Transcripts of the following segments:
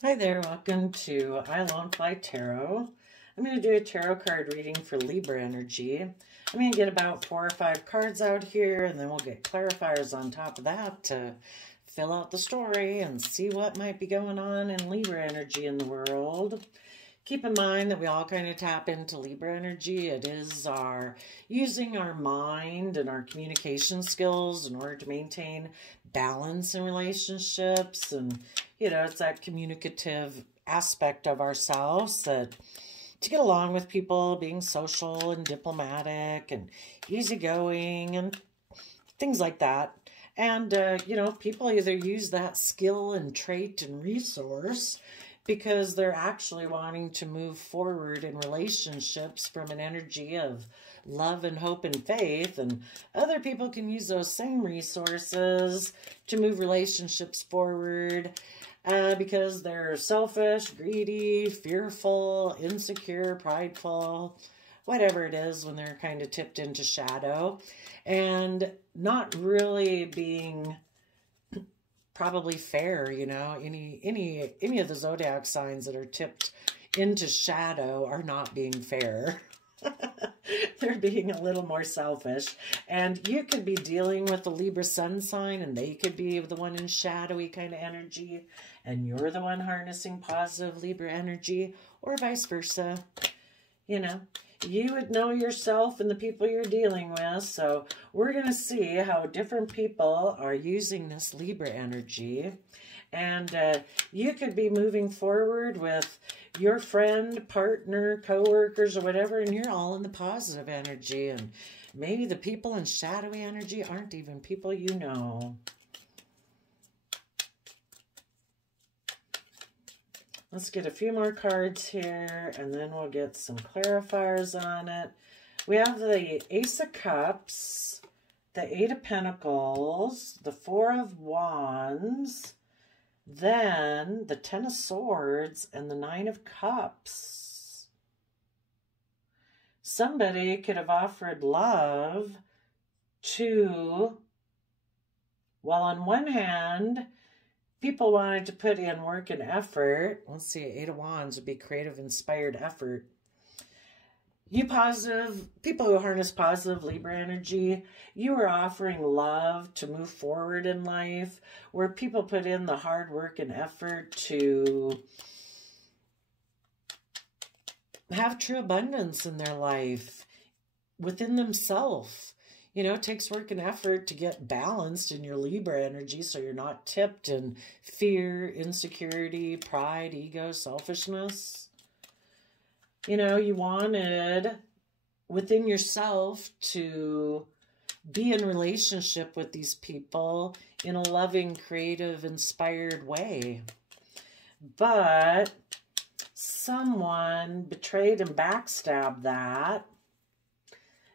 Hi there, welcome to I Alone Fly Tarot. I'm going to do a tarot card reading for Libra energy. I'm going to get about 4 or 5 cards out here, and then we'll get clarifiers on top of that to fill out the story and see what might be going on in Libra energy in the world. Keep in mind that we all kind of tap into Libra energy. It is our using our mind and our communication skills in order to maintain balance in relationships. And, you know, it's that communicative aspect of ourselves that to get along with people, being social and diplomatic and easygoing and things like that. And, you know, people either use that skill and trait and resource because they're actually wanting to move forward in relationships from an energy of love and hope and faith. And other people can use those same resources to move relationships forward because they're selfish, greedy, fearful, insecure, prideful, whatever it is when they're kind of tipped into shadow and not really being probably fair, you know. Any of the zodiac signs that are tipped into shadow are not being fair. They're being a little more selfish. And you could be dealing with the Libra sun sign and they could be the one in shadowy kind of energy and you're the one harnessing positive Libra energy, or vice versa. You know, you would know yourself and the people you're dealing with. So we're going to see how different people are using this Libra energy. And you could be moving forward with your friend, partner, co-workers, or whatever, and you're all in the positive energy. And maybe the people in shadowy energy aren't even people you know. Let's get a few more cards here, and then we'll get some clarifiers on it. We have the Ace of Cups, the Eight of Pentacles, the Four of Wands, then the Ten of Swords, and the Nine of Cups. Somebody could have offered love to, well, on one hand, people wanted to put in work and effort. Let's see, Eight of Wands would be creative, inspired effort. You positive, people who harness positive Libra energy, you are offering love to move forward in life, where people put in the hard work and effort to have true abundance in their life within themselves. You know, it takes work and effort to get balanced in your Libra energy so you're not tipped in fear, insecurity, pride, ego, selfishness. You know, you wanted within yourself to be in relationship with these people in a loving, creative, inspired way. But someone betrayed and backstabbed that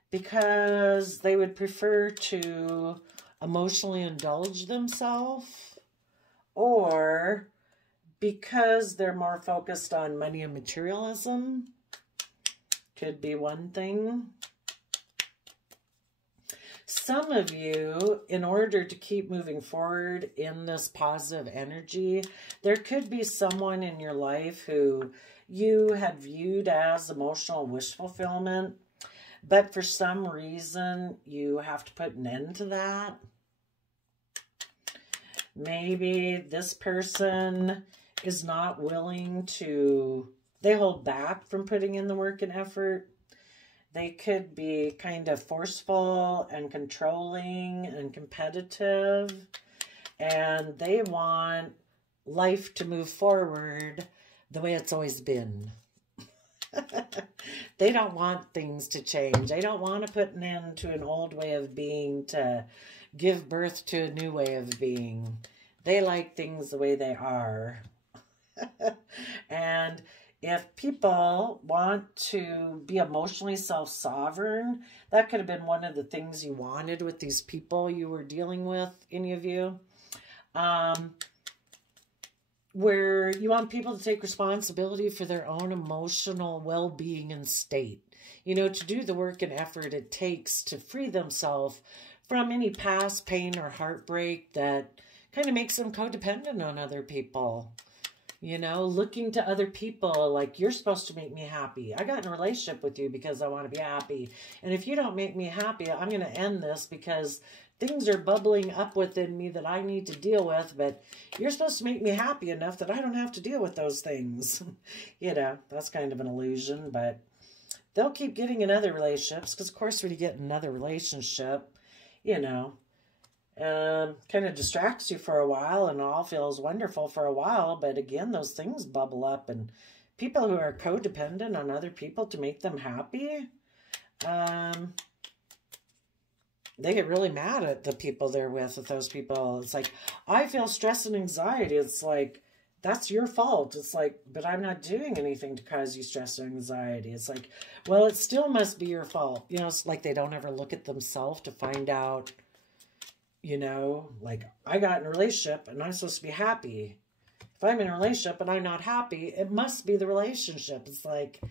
because they would prefer to emotionally indulge themselves, or because they're more focused on money and materialism. Could be one thing. Some of you, in order to keep moving forward in this positive energy, there could be someone in your life who you had viewed as emotional wish fulfillment, but for some reason, you have to put an end to that. Maybe this person is not willing to, they hold back from putting in the work and effort. They could be kind of forceful and controlling and competitive, and they want life to move forward the way it's always been. They don't want things to change. They don't want to put an end to an old way of being to give birth to a new way of being. They like things the way they are. And if people want to be emotionally self-sovereign, that could have been one of the things you wanted with these people you were dealing with, any of you. Where you want people to take responsibility for their own emotional well-being and state. You know, to do the work and effort it takes to free themselves from any past pain or heartbreak that kind of makes them codependent on other people. You know, looking to other people like, you're supposed to make me happy. I got in a relationship with you because I want to be happy. And if you don't make me happy, I'm going to end this because things are bubbling up within me that I need to deal with. But you're supposed to make me happy enough that I don't have to deal with those things. You know, that's kind of an illusion. But they'll keep getting in other relationships because, of course, when you get in another relationship, you know, kind of distracts you for a while and all feels wonderful for a while. But again, those things bubble up, and people who are codependent on other people to make them happy, they get really mad at the people they're with those people. It's like, I feel stress and anxiety. It's like, that's your fault. It's like, but I'm not doing anything to cause you stress or anxiety. It's like, well, it still must be your fault. You know, it's like they don't ever look at themselves to find out. You know, like, I got in a relationship and I'm supposed to be happy. If I'm in a relationship and I'm not happy, it must be the relationship. It's like,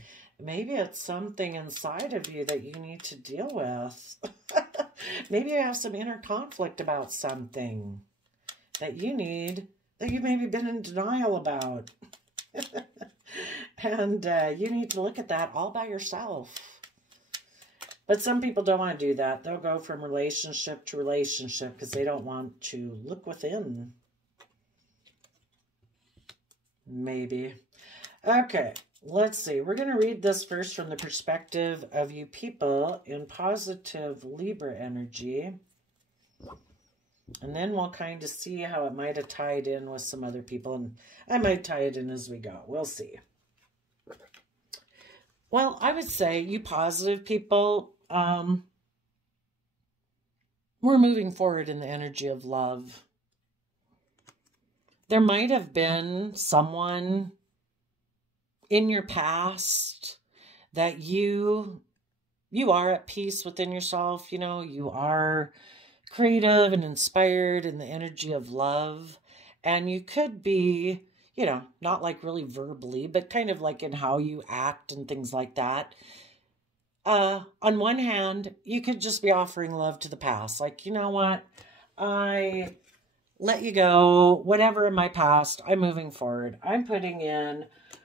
maybe it's something inside of you that you need to deal with. Maybe you have some inner conflict about something that you need, that you've maybe been in denial about. And you need to look at that all by yourself. But some people don't want to do that. They'll go from relationship to relationship because they don't want to look within. Maybe. Okay, let's see. We're going to read this first from the perspective of you people in positive Libra energy. And then we'll kind of see how it might have tied in with some other people. And I might tie it in as we go. We'll see. Well, I would say you positive people, we're moving forward in the energy of love. There might have been someone in your past that you are at peace within yourself. You know, you are creative and inspired in the energy of love. And you could be, you know, not like really verbally, but kind of like in how you act and things like that. On one hand, you could just be offering love to the past. Like, you know what? I let you go. Whatever in my past, I'm moving forward. I'm putting in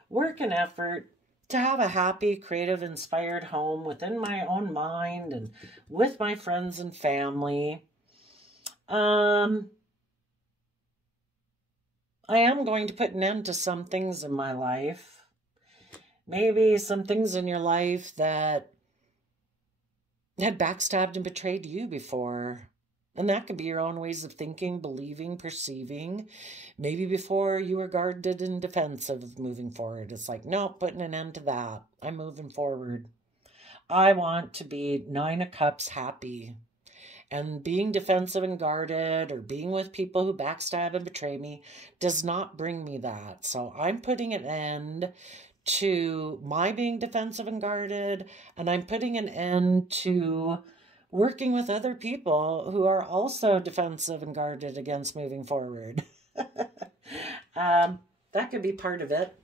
work and effort to have a happy, creative, inspired home within my own mind and with my friends and family. I am going to put an end to some things in my life. Maybe some things in your life that had backstabbed and betrayed you before. And that could be your own ways of thinking, believing, perceiving. Maybe before you were guarded and defensive of moving forward. It's like, no, putting an end to that. I'm moving forward. I want to be 9 of Cups happy. And being defensive and guarded or being with people who backstab and betray me does not bring me that. So I'm putting an end to my being defensive and guarded, and I'm putting an end to working with other people who are also defensive and guarded against moving forward. That could be part of it.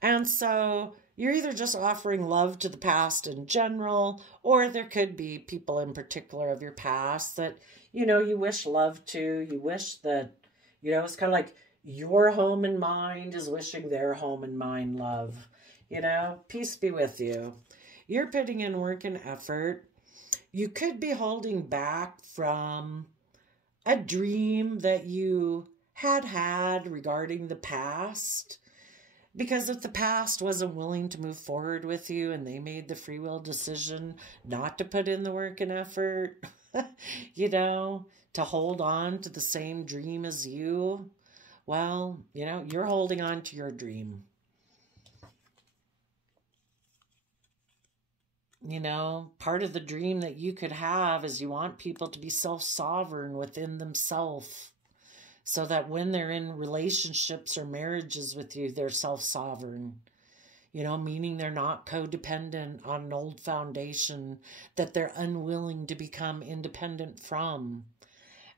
And so you're either just offering love to the past in general, or there could be people in particular of your past that, you know, you wish love to. You wish that, you know, it's kind of like your home and mind is wishing their home and mind love. You know, peace be with you. You're putting in work and effort. You could be holding back from a dream that you had regarding the past. Because if the past wasn't willing to move forward with you and they made the free will decision not to put in the work and effort, you know, to hold on to the same dream as you, well, you know, you're holding on to your dream. You know, part of the dream that you could have is you want people to be self-sovereign within themselves. So that when they're in relationships or marriages with you, they're self-sovereign. You know, meaning they're not codependent on an old foundation that they're unwilling to become independent from.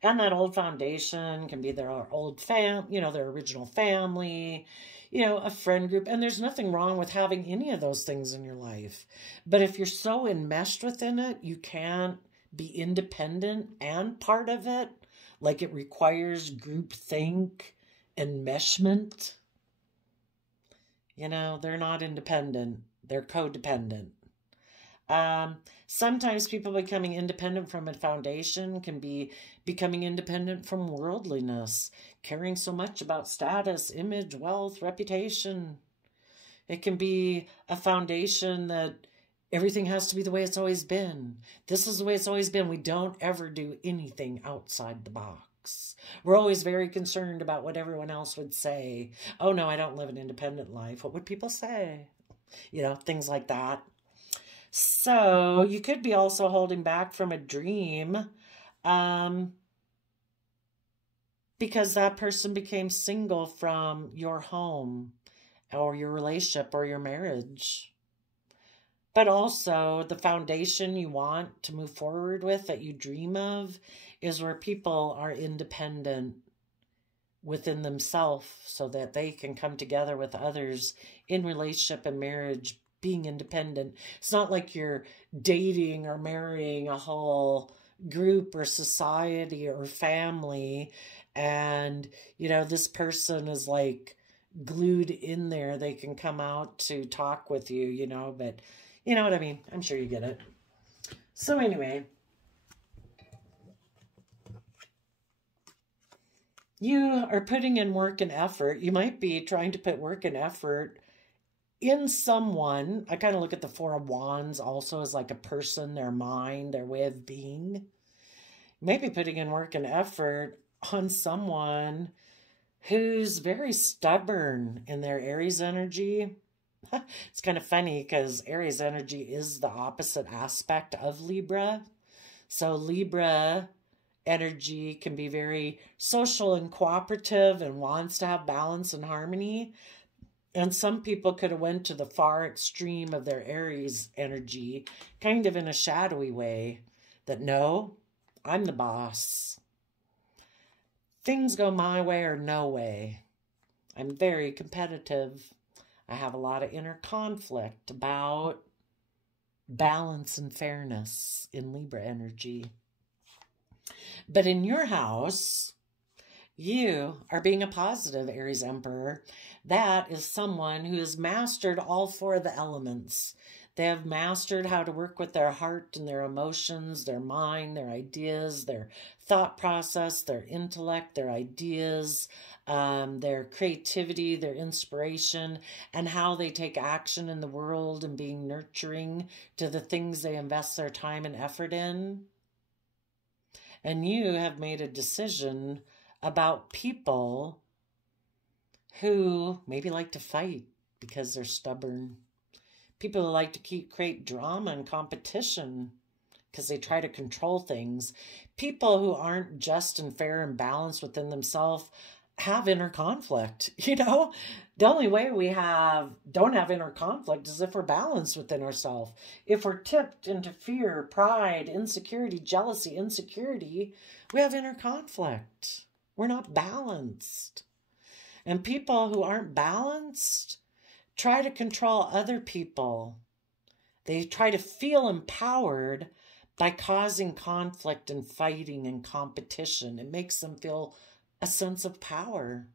And that old foundation can be their old their original family, you know, a friend group. And there's nothing wrong with having any of those things in your life. But if you're so enmeshed within it, you can't be independent and part of it. Like it requires groupthink, enmeshment. You know, they're not independent. They're codependent. Sometimes people becoming independent from a foundation can be becoming independent from worldliness, caring so much about status, image, wealth, reputation. It can be a foundation that everything has to be the way it's always been. This is the way it's always been. We don't ever do anything outside the box. We're always very concerned about what everyone else would say. Oh, no, I don't live an independent life. What would people say? You know, things like that. So you could be also holding back from a dream because that person became single from your home or your relationship or your marriage. But also the foundation you want to move forward with, that you dream of, is where people are independent within themselves so that they can come together with others in relationship and marriage, being independent. It's not like you're dating or marrying a whole group or society or family and, you know, this person is like glued in there. They can come out to talk with you, you know, but you know what I mean? I'm sure you get it. So anyway, you are putting in work and effort. You might be trying to put work and effort in someone. I kind of look at the Four of Wands also as like a person, their mind, their way of being. You might be putting in work and effort on someone who's very stubborn in their Aries energy. It's kind of funny because Aries energy is the opposite aspect of Libra. So Libra energy can be very social and cooperative and wants to have balance and harmony. And some people could have went to the far extreme of their Aries energy, kind of in a shadowy way, that no, I'm the boss. Things go my way or no way. I'm very competitive. I have a lot of inner conflict about balance and fairness in Libra energy. But in your house, you are being a positive Aries Emperor. That is someone who has mastered all four of the elements. They have mastered how to work with their heart and their emotions, their mind, their ideas, their thought process, their intellect, their ideas, their creativity, their inspiration, and how they take action in the world and being nurturing to the things they invest their time and effort in. And you have made a decision about people who maybe like to fight because they're stubborn. People who like to create drama and competition because they try to control things. People who aren't just and fair and balanced within themselves have inner conflict. You know, the only way we don't have inner conflict is if we're balanced within ourselves. If we're tipped into fear, pride, insecurity, jealousy, insecurity, we have inner conflict. We're not balanced. And people who aren't balanced try to control other people. They try to feel empowered by causing conflict and fighting and competition. It makes them feel a sense of power.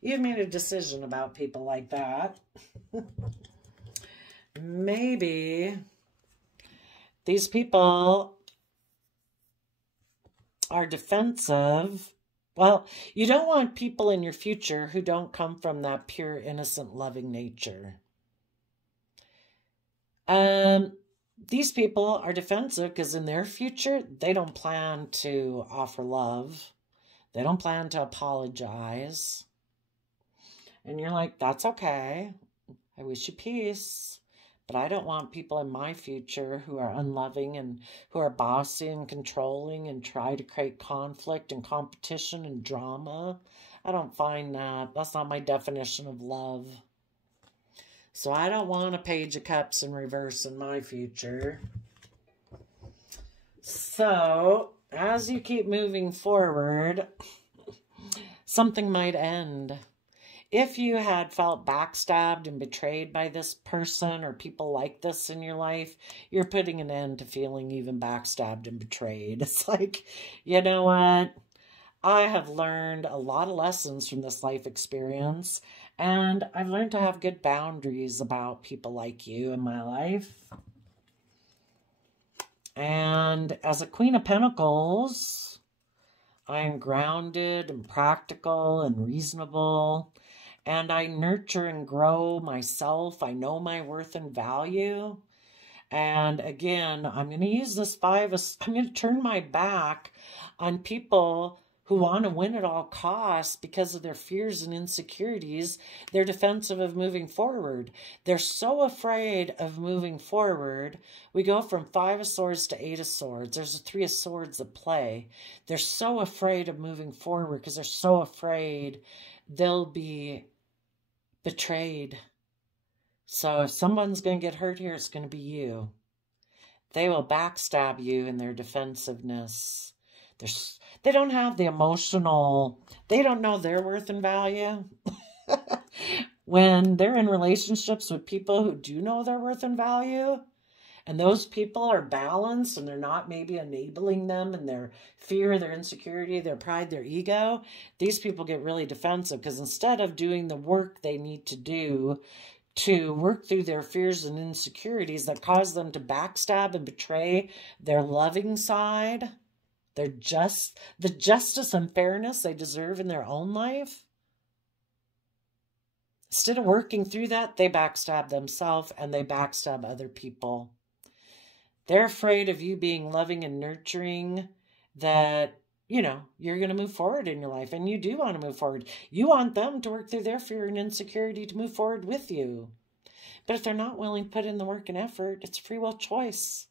You've made a decision about people like that. Maybe these people are defensive. Well, you don't want people in your future who don't come from that pure, innocent, loving nature. These people are defensive because in their future, they don't plan to offer love. They don't plan to apologize. And you're like, that's okay. I wish you peace. But I don't want people in my future who are unloving and who are bossy and controlling and try to create conflict and competition and drama. I don't find that. That's not my definition of love. So I don't want a Page of Cups in reverse in my future. So as you keep moving forward, something might end. If you had felt backstabbed and betrayed by this person or people like this in your life, you're putting an end to feeling even backstabbed and betrayed. It's like, you know what? I have learned a lot of lessons from this life experience, and I've learned to have good boundaries about people like you in my life. And as a Queen of Pentacles, I am grounded and practical and reasonable, and I nurture and grow myself. I know my worth and value. And again, I'm going to use this I'm going to turn my back on people who want to win at all costs because of their fears and insecurities. They're defensive of moving forward. They're so afraid of moving forward. We go from 5 of Swords to 8 of Swords. There's a 3 of Swords at play. They're so afraid of moving forward because they're so afraid they'll be betrayed. So if someone's going to get hurt here, it's going to be you. They will backstab you in their defensiveness. They don't have the emotional, they don't know their worth and value. When they're in relationships with people who do know their worth and value, and those people are balanced and they're not maybe enabling them in their fear, their insecurity, their pride, their ego, these people get really defensive because instead of doing the work they need to do to work through their fears and insecurities that cause them to backstab and betray their loving side, the justice and fairness they deserve in their own life, instead of working through that, they backstab themselves and they backstab other people. They're afraid of you being loving and nurturing, that, you know, you're going to move forward in your life, and you do want to move forward. You want them to work through their fear and insecurity to move forward with you. But if they're not willing to put in the work and effort, it's free will choice.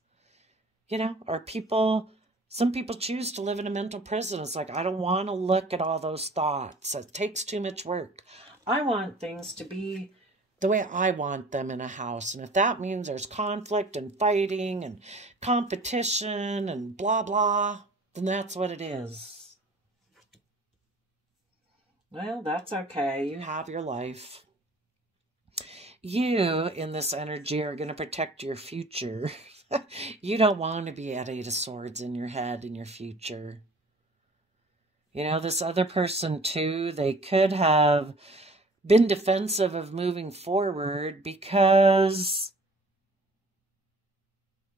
You know, or some people choose to live in a mental prison. It's like, I don't want to look at all those thoughts. It takes too much work. I want things to be the way I want them in a house. And if that means there's conflict and fighting and competition and blah, blah, then that's what it is. Well, that's okay. You have your life. You, in this energy, are going to protect your future. You don't want to be at 8 of Swords in your head in your future. You know, this other person, too, they could have been defensive of moving forward because,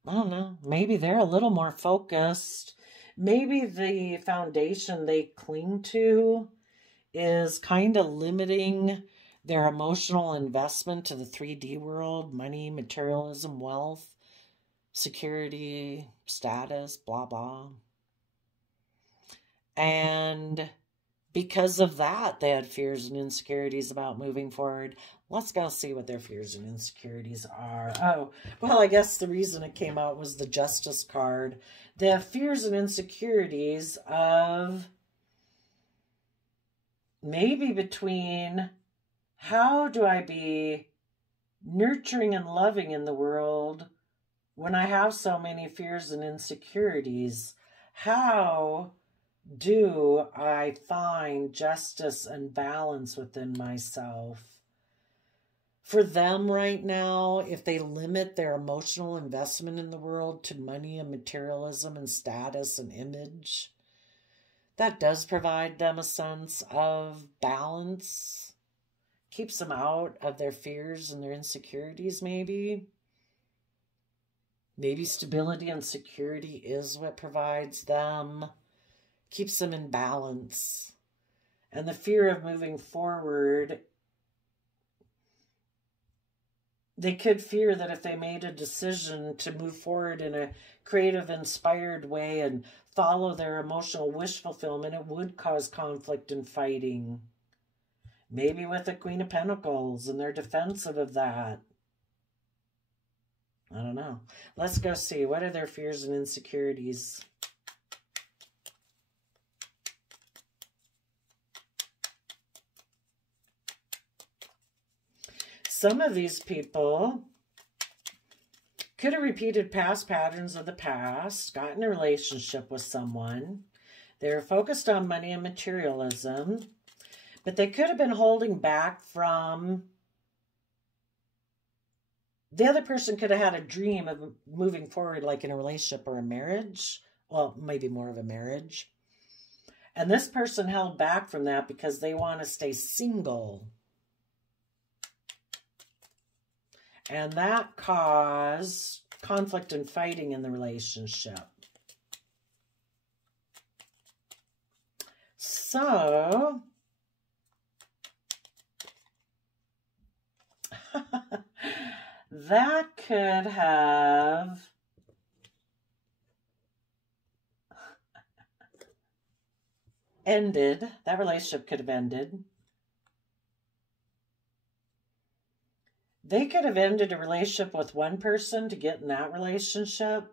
I don't know, maybe they're a little more focused. Maybe the foundation they cling to is kind of limiting their emotional investment to the 3D world: money, materialism, wealth, security, status, blah, blah. And because of that, they had fears and insecurities about moving forward. Let's go see what their fears and insecurities are. Oh, well, I guess the reason it came out was the Justice card. They have fears and insecurities of maybe between, how do I be nurturing and loving in the world when I have so many fears and insecurities? How do I find justice and balance within myself? For them right now, if they limit their emotional investment in the world to money and materialism and status and image, that does provide them a sense of balance. Keeps them out of their fears and their insecurities, maybe. Maybe stability and security is what provides them, keeps them in balance. And the fear of moving forward, they could fear that if they made a decision to move forward in a creative, inspired way and follow their emotional wish fulfillment, it would cause conflict and fighting. Maybe with the Queen of Pentacles, and they're defensive of that. I don't know. Let's go see. What are their fears and insecurities? Some of these people could have repeated past patterns of the past, gotten in a relationship with someone. They're focused on money and materialism, but they could have been holding back from... The other person could have had a dream of moving forward, like in a relationship or a marriage. Well, maybe more of a marriage. And this person held back from that because they want to stay single. And that caused conflict and fighting in the relationship. So, that could have ended. That relationship could have ended. They could have ended a relationship with one person to get in that relationship.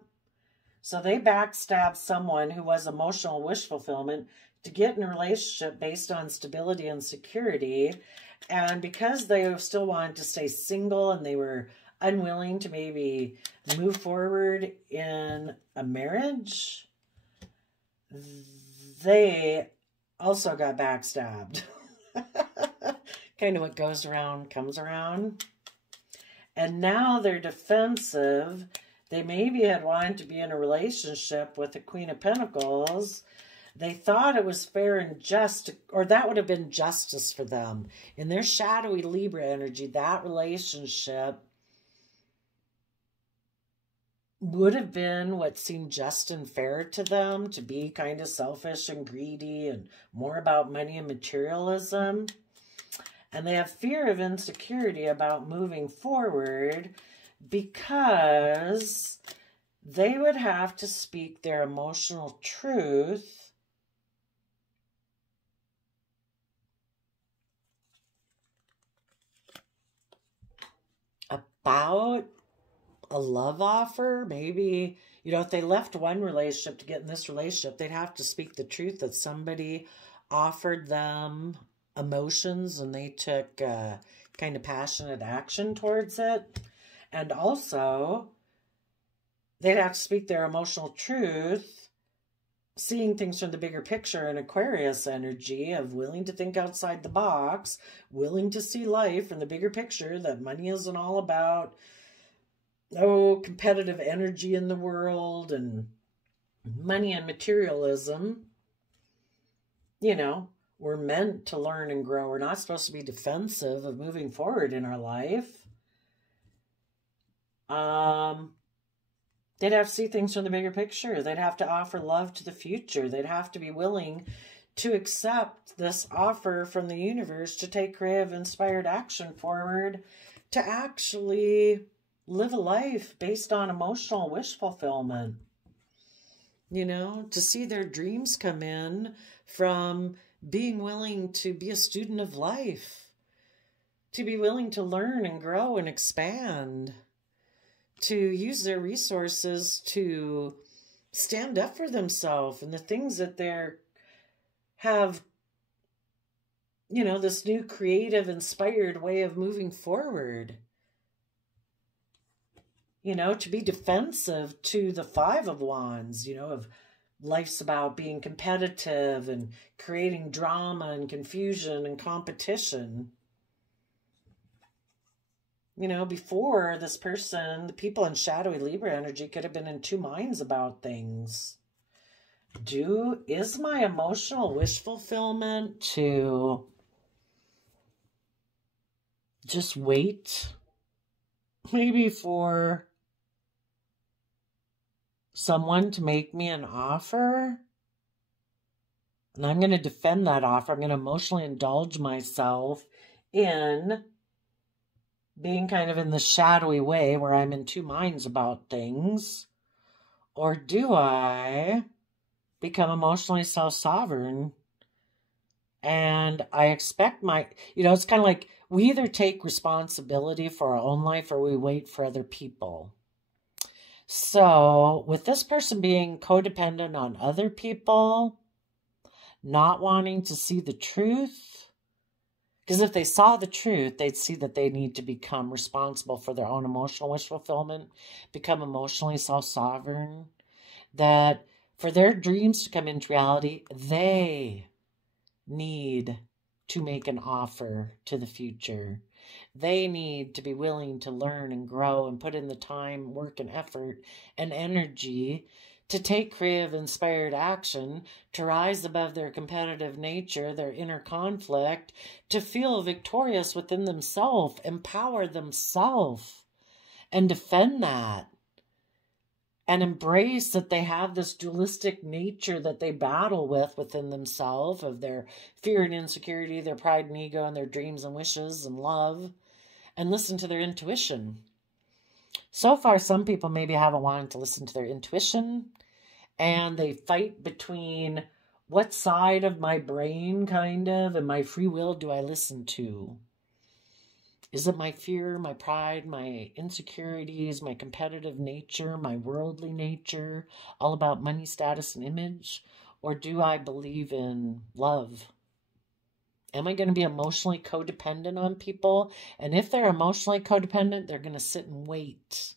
So they backstabbed someone who was emotional wish fulfillment to get in a relationship based on stability and security. And because they still wanted to stay single and they were unwilling to maybe move forward in a marriage, they also got backstabbed. Kind of what goes around comes around. And now they're defensive. They maybe had wanted to be in a relationship with the Queen of Pentacles. They thought it was fair and just, or that would have been justice for them. In their shadowy Libra energy, that relationship would have been what seemed just and fair to them, to be kind of selfish and greedy and more about money and materialism. And they have fear of insecurity about moving forward because they would have to speak their emotional truth about a love offer. Maybe, you know, if they left one relationship to get in this relationship, they'd have to speak the truth that somebody offered them emotions and they took kind of passionate action towards it. And also, they'd have to speak their emotional truth, seeing things from the bigger picture in Aquarius energy of willing to think outside the box, willing to see life in the bigger picture, that money isn't all about, competitive energy in the world and money and materialism. You know, we're meant to learn and grow. We're not supposed to be defensive of moving forward in our life. They'd have to see things from the bigger picture. They'd have to offer love to the future. They'd have to be willing to accept this offer from the universe to take creative, inspired action forward to actually live a life based on emotional wish fulfillment. You know, to see their dreams come in from being willing to be a student of life, to be willing to learn and grow and expand, to use their resources to stand up for themselves and the things that they're have, you know, this new creative, inspired way of moving forward. You know, to be defensive to the Five of Wands, you know, of life's about being competitive and creating drama and confusion and competition. You know, before this person, the people in shadowy Libra energy could have been in two minds about things. Is my emotional wish fulfillment to just wait maybe for someone to make me an offer? And I'm going to defend that offer. I'm going to emotionally indulge myself in being kind of in the shadowy way where I'm in two minds about things. Or do I become emotionally self-sovereign and I expect my, you know, it's kind of like we either take responsibility for our own life or we wait for other people. So with this person being codependent on other people, not wanting to see the truth, because if they saw the truth, they'd see that they need to become responsible for their own emotional wish fulfillment, become emotionally self-sovereign, that for their dreams to come into reality, they need to make an offer to the future. They need to be willing to learn and grow and put in the time, work, and effort and energy to take creative, inspired action, to rise above their competitive nature, their inner conflict, to feel victorious within themselves, empower themselves, and defend that. And embrace that they have this dualistic nature that they battle with within themselves, of their fear and insecurity, their pride and ego, and their dreams and wishes and love, and listen to their intuition. So far, some people maybe haven't wanted to listen to their intuition, and they fight between what side of my brain, kind of, and my free will do I listen to? Is it my fear, my pride, my insecurities, my competitive nature, my worldly nature, all about money, status, and image? Or do I believe in love? Am I going to be emotionally codependent on people? And if they're emotionally codependent, they're going to sit and wait.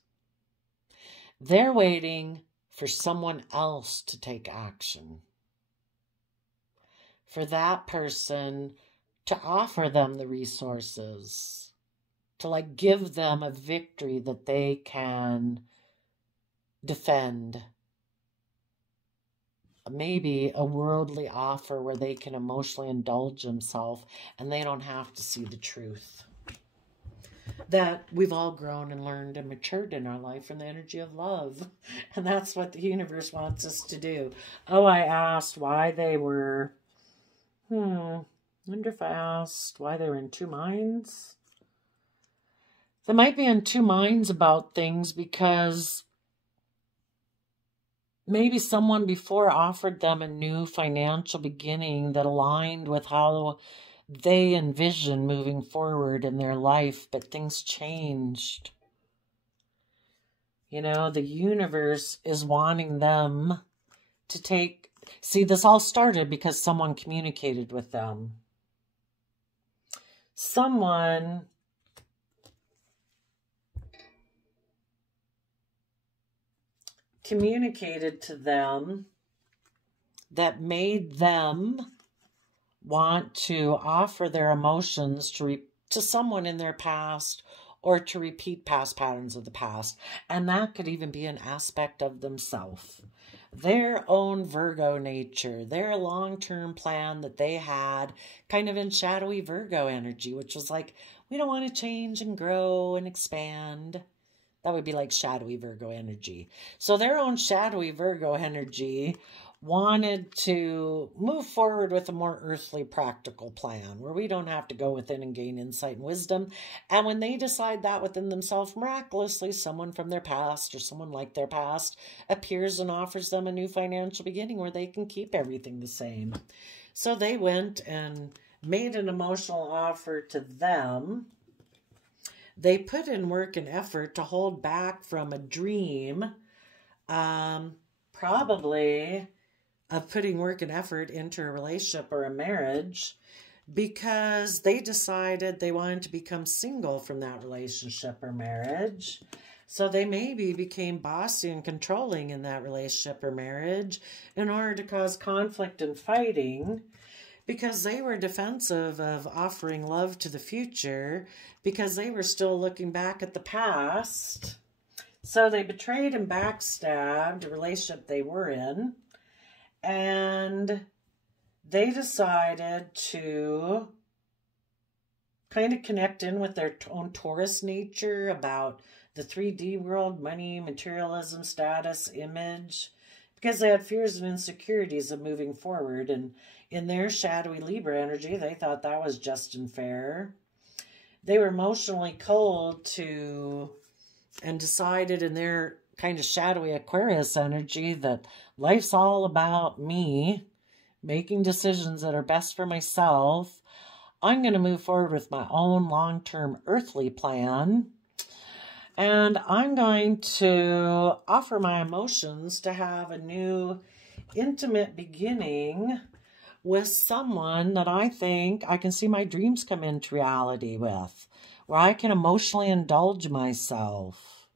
They're waiting for someone else to take action. For that person to offer them the resources. To like give them a victory that they can defend. Maybe a worldly offer where they can emotionally indulge themselves and they don't have to see the truth. That we've all grown and learned and matured in our life from the energy of love. And that's what the universe wants us to do. Oh, I asked why they were, wonder if I asked why they were in two minds. They might be in two minds about things because maybe someone before offered them a new financial beginning that aligned with how they envision moving forward in their life, but things changed. You know, the universe is wanting them to take... See, this all started because someone communicated with them. Someone... communicated to them that made them want to offer their emotions to someone in their past or to repeat past patterns of the past. And that could even be an aspect of themselves. Their own Virgo nature, their long-term plan that they had kind of in shadowy Virgo energy, which was like, we don't want to change and grow and expand. That would be like shadowy Virgo energy. So their own shadowy Virgo energy wanted to move forward with a more earthly, practical plan where we don't have to go within and gain insight and wisdom. And when they decide that within themselves, miraculously, someone from their past or someone like their past appears and offers them a new financial beginning where they can keep everything the same. So they went and made an emotional offer to them. They put in work and effort to hold back from a dream, probably of putting work and effort into a relationship or a marriage, because they decided they wanted to become single from that relationship or marriage. So they maybe became bossy and controlling in that relationship or marriage in order to cause conflict and fighting, because they were defensive of offering love to the future, because they were still looking back at the past. So they betrayed and backstabbed the relationship they were in, and they decided to kind of connect in with their own Taurus nature about the 3D world, money, materialism, status, image, because they had fears and insecurities of moving forward. And in their shadowy Libra energy, they thought that was just and fair. They were emotionally cold to, and decided in their kind of shadowy Aquarius energy that life's all about me, making decisions that are best for myself. I'm going to move forward with my own long-term earthly plan. And I'm going to offer my emotions to have a new intimate beginning with someone that I think I can see my dreams come into reality with, where I can emotionally indulge myself.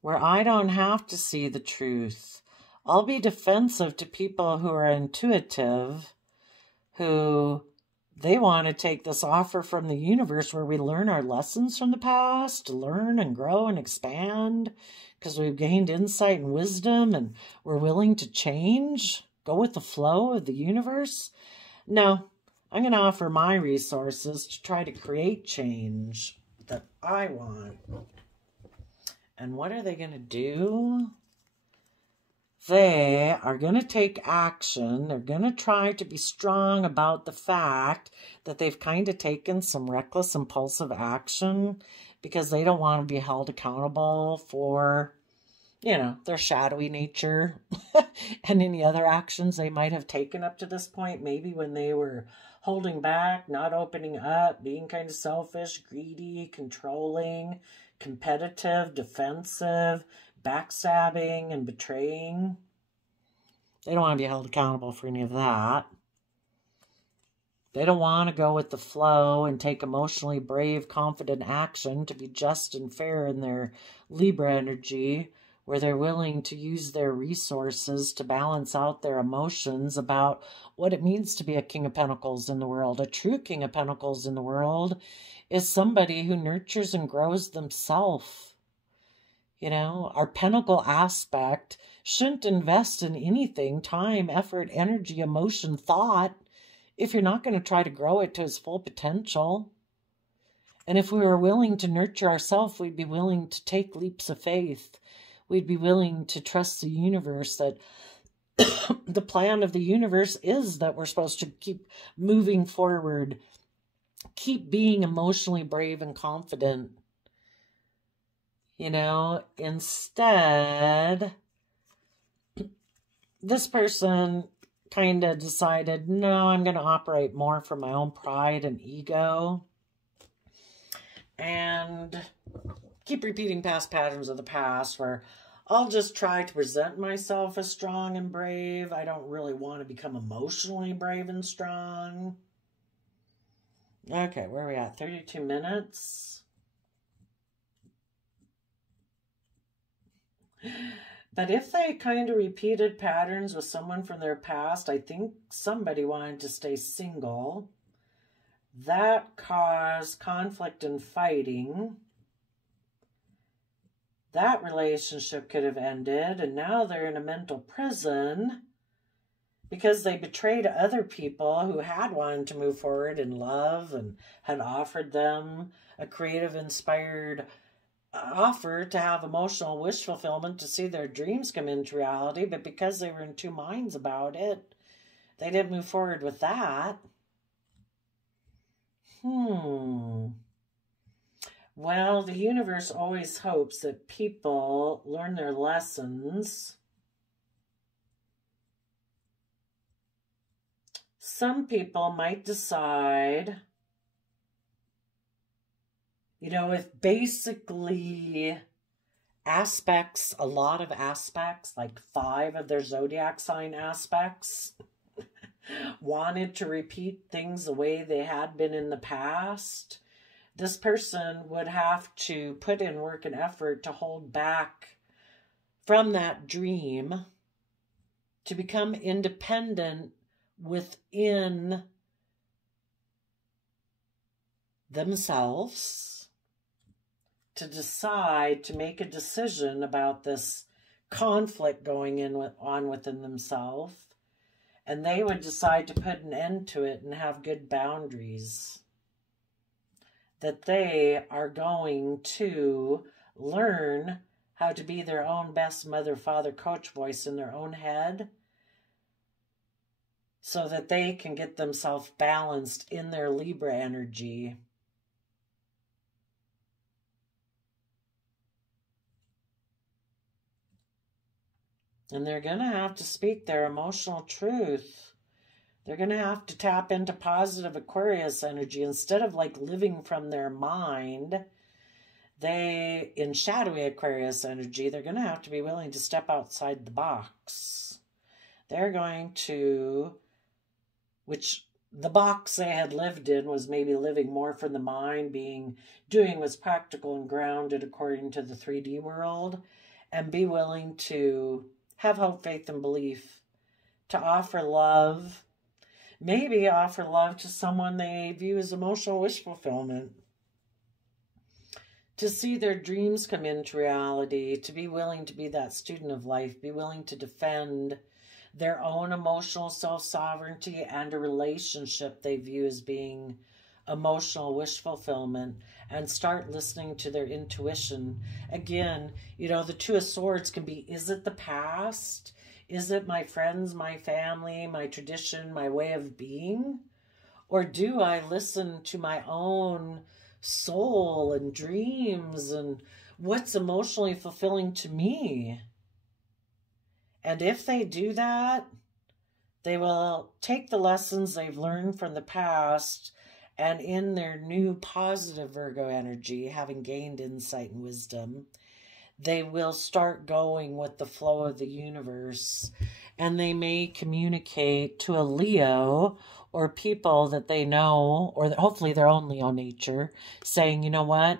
Where I don't have to see the truth. I'll be defensive to people who are intuitive, who They want to take this offer from the universe where we learn our lessons from the past, to learn and grow and expand, because we've gained insight and wisdom and we're willing to change, go with the flow of the universe. No, I'm going to offer my resources to try to create change that I want. And what are they going to do? They are going to take action. They're going to try to be strong about the fact that they've kind of taken some reckless, impulsive action because they don't want to be held accountable for, you know, their shadowy nature and any other actions they might have taken up to this point. Maybe when they were holding back, not opening up, being kind of selfish, greedy, controlling, competitive, defensive, backstabbing and betraying. They don't want to be held accountable for any of that. They don't want to go with the flow and take emotionally brave, confident action to be just and fair in their Libra energy, where they're willing to use their resources to balance out their emotions about what it means to be a King of Pentacles in the world. A true King of Pentacles in the world is somebody who nurtures and grows themselves. You know, our pentacle aspect shouldn't invest in anything, time, effort, energy, emotion, thought, if you're not going to try to grow it to its full potential. And if we were willing to nurture ourselves, we'd be willing to take leaps of faith. We'd be willing to trust the universe that the plan of the universe is that we're supposed to keep moving forward, keep being emotionally brave and confident. You know, instead, this person kind of decided, no, I'm going to operate more from my own pride and ego and keep repeating past patterns of the past where I'll just try to present myself as strong and brave. I don't really want to become emotionally brave and strong. Okay, where are we at? 32 minutes. But if they kind of repeated patterns with someone from their past, I think somebody wanted to stay single. That caused conflict and fighting. That relationship could have ended, and now they're in a mental prison because they betrayed other people who had wanted to move forward in love and had offered them a creative, inspired offer to have emotional wish fulfillment to see their dreams come into reality, but because they were in two minds about it, they didn't move forward with that. Well, the universe always hopes that people learn their lessons. Some people might decide, you know, if basically aspects, a lot of aspects, like 5 of their zodiac sign aspects, wanted to repeat things the way they had been in the past, this person would have to put in work and effort to hold back from that dream to become independent within themselves, to decide to make a decision about this conflict going on within themselves, and they would decide to put an end to it and have good boundaries. That they are going to learn how to be their own best mother, father, coach voice in their own head, so that they can get themselves balanced in their Libra energy. And they're going to have to speak their emotional truth. They're going to have to tap into positive Aquarius energy. Instead of like living from their mind, in shadowy Aquarius energy, they're going to have to be willing to step outside the box. They're going to, which the box they had lived in was maybe living more from the mind, doing what's practical and grounded according to the 3D world, and be willing to have hope, faith, and belief, to offer love, Maybe offer love to someone they view as emotional wish fulfillment. To see their dreams come into reality, to be willing to be that student of life, be willing to defend their own emotional self-sovereignty and a relationship they view as being emotional wish fulfillment, and start listening to their intuition. Again, you know, the Two of Swords can be, is it the past? Is it my friends, my family, my tradition, my way of being? Or do I listen to my own soul and dreams and what's emotionally fulfilling to me? And if they do that, they will take the lessons they've learned from the past, and in their new positive Virgo energy, having gained insight and wisdom, they will start going with the flow of the universe. And they may communicate to a Leo or people that they know, or hopefully their own Leo nature, saying, you know what?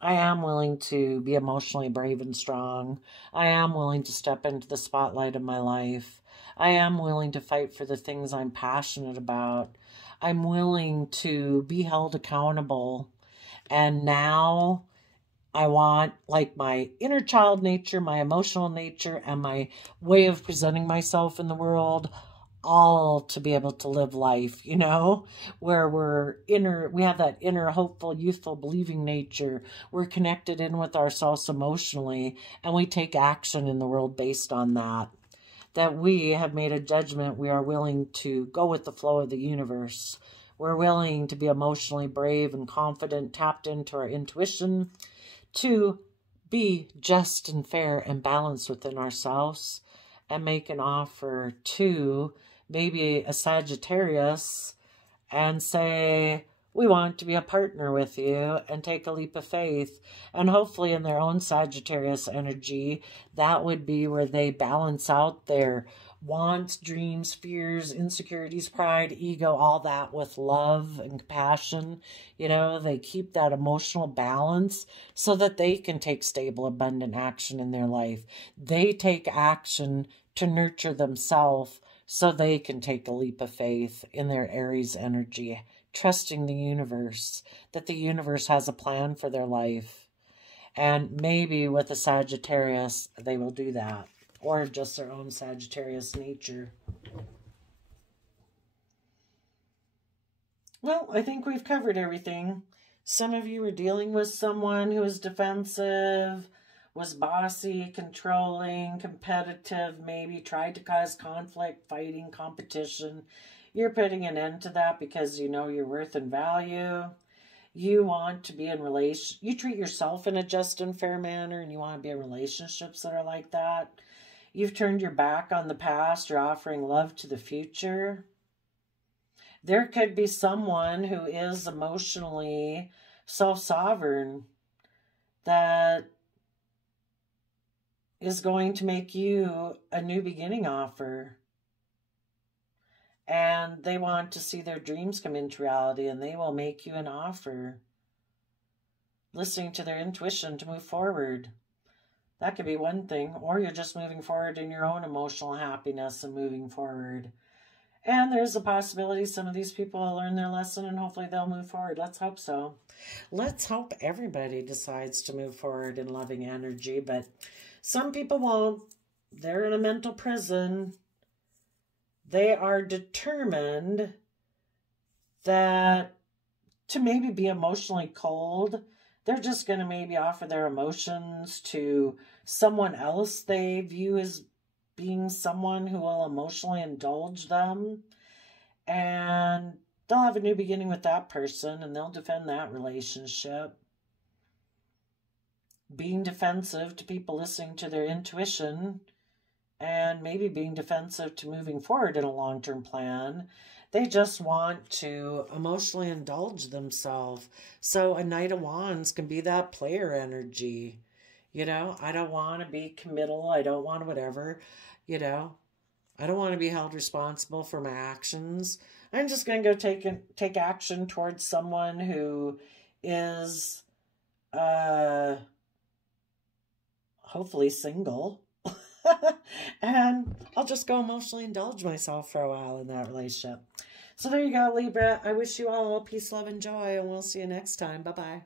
I am willing to be emotionally brave and strong. I am willing to step into the spotlight of my life. I am willing to fight for the things I'm passionate about. I'm willing to be held accountable. And now I want, like, my inner child nature, my emotional nature, and my way of presenting myself in the world, all to be able to live life, you know, where we have that inner hopeful, youthful, believing nature. We're connected in with ourselves emotionally, and we take action in the world based on that. That we have made a judgment. We are willing to go with the flow of the universe. We're willing to be emotionally brave and confident, tapped into our intuition, to be just and fair and balanced within ourselves, and make an offer to maybe a Sagittarius and say, we want to be a partner with you, and take a leap of faith. And hopefully in their own Sagittarius energy, that would be where they balance out their wants, dreams, fears, insecurities, pride, ego, all that with love and compassion. You know, they keep that emotional balance so that they can take stable, abundant action in their life. They take action to nurture themselves so they can take a leap of faith in their Aries energy, trusting the universe, that the universe has a plan for their life. And maybe with a Sagittarius, they will do that, or just their own Sagittarius nature. Well, I think we've covered everything. Some of you are dealing with someone who is defensive, was bossy, controlling, competitive, maybe tried to cause conflict, fighting, competition. You're putting an end to that because you know your worth and value. You want to be in you treat yourself in a just and fair manner, and you want to be in relationships that are like that. You've turned your back on the past. You're offering love to the future. There could be someone who is emotionally self-sovereign that is going to make you a new beginning offer. And they want to see their dreams come into reality, and they will make you an offer, listening to their intuition to move forward. That could be one thing. Or you're just moving forward in your own emotional happiness and moving forward. And there's a possibility some of these people will learn their lesson, and hopefully they'll move forward. Let's hope so. Let's hope everybody decides to move forward in loving energy, but some people won't. They're in a mental prison. They are determined that to maybe be emotionally cold, they're just going to maybe offer their emotions to someone else they view as being someone who will emotionally indulge them. And they'll have a new beginning with that person, and they'll defend that relationship. Being defensive to people listening to their intuition, and maybe being defensive to moving forward in a long-term plan. They just want to emotionally indulge themselves. So a Knight of Wands can be that player energy. You know, I don't want to be committal. I don't want to whatever. You know, I don't want to be held responsible for my actions. I'm just going to go take action towards someone who is hopefully single. And I'll just go emotionally indulge myself for a while in that relationship. So there you go, Libra. I wish you all peace, love, and joy, and we'll see you next time. Bye-bye.